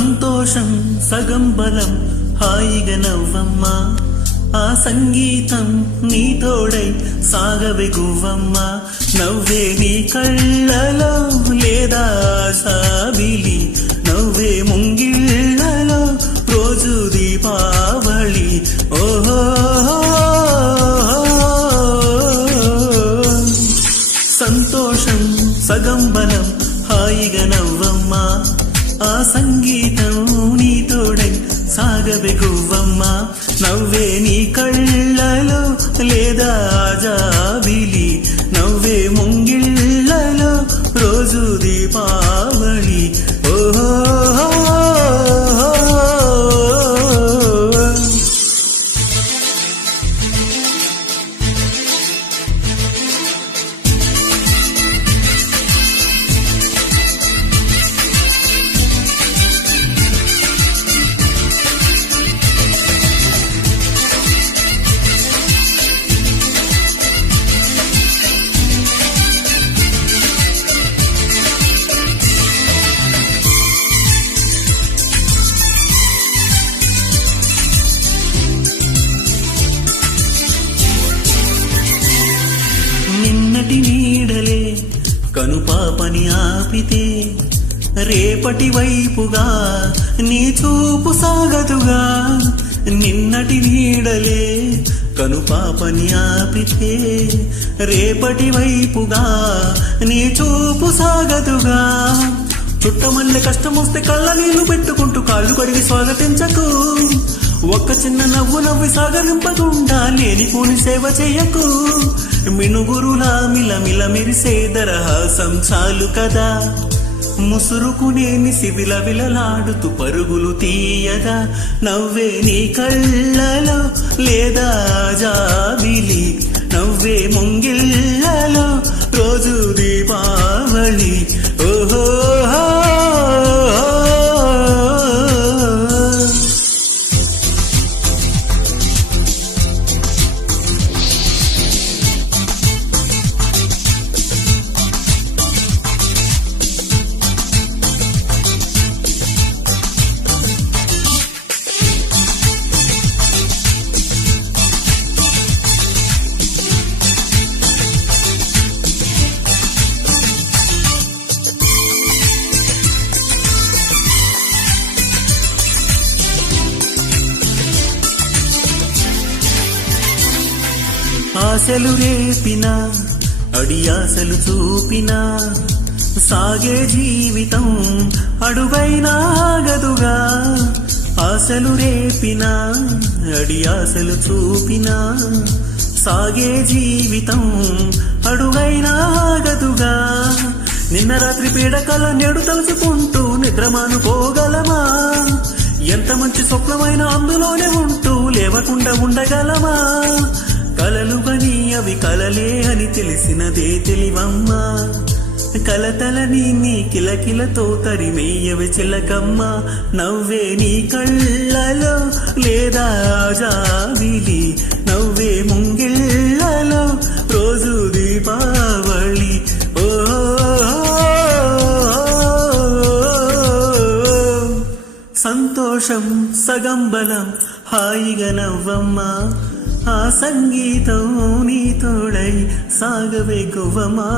సంతోషం సగం బలం హాయిగా నవ్వమ్మా ఆ సంగీతం నీ తోడై సాగవే గువ్వమ్మా నవ్వే నీ కళ్ళలో లేదా సాబిలి నవ్వే ముంగిళ్ళలో రోజు దీపావళి ఓహో సంతోషం సగం బలం హాయిగా నవ్వమ్మా ఆ సంగీతం నీ తోడై సాగవే గువ్వమ్మా నవ్వే నీ కళ్ళలో లేదా జాబిలి నవ్వే ముంగిళ్ళలో రోజు దీపావళి ఓహో నిన్నటి నీడలే కనుపాపని ఆపితే రేపటి వైపుగా నీ చూపు సాగదుగా నిన్నటి నీడలే కనుపాపని ఆపితే రేపటి వైపుగా నీ చూపు సాగదుగా చుట్టమల్లె కష్టం వస్తే కళ్ళ నీళ్లు పెట్టుకుంటూ కాళ్ళు కడిగి స్వాగతించకు ఒక్క చిన్న నవ్వు నవ్వి సాగనింపకుండా లేనిపోని సేవ చేయకు మినుగురులా మిలమిల మెరిసే దరహాసం చాలు కదా ముసురుకునే నిసివిల విలలాడుతూ పరుగులు తీయగా నవ్వే నీ కళ్ళలో లేదా జాబిలి నవ్వే ముంగిళ్ళలో రోజు దీపావళి ఓహో ఆశలు రేపినా అడియాసలు చూపినా సాగే జీవితం అడుగైనా ఆగదుగా ఆశలు రేపినా అడియాసలు చూపినా సాగే జీవితం అడుగైనా ఆగదుగా నిన్న రాత్రి పీడకల నేడు తలుచుకుంటూ నిద్రమానుకోగలమా ఎంత మంచి స్వప్నమైన అందులోనే ఉంటూ లేవకుండా ఉండగలమా కలలుగని అవి కలలే అని తెలిసినదే తెలివమ్మా కలతలని నీ కిలకిలతో తరిమెయ్యవి చిలకమ్మ నవ్వే నీ కళ్ళలో లేదా జాబిలి నవ్వే ముంగిళ్ళలో రోజు దీపావళి ఓ సంతోషం సగం బలం హాయిగా నవ్వమ్మా ఆ సంగీతం నీ తోడై సాగవే గువ్వమ్మా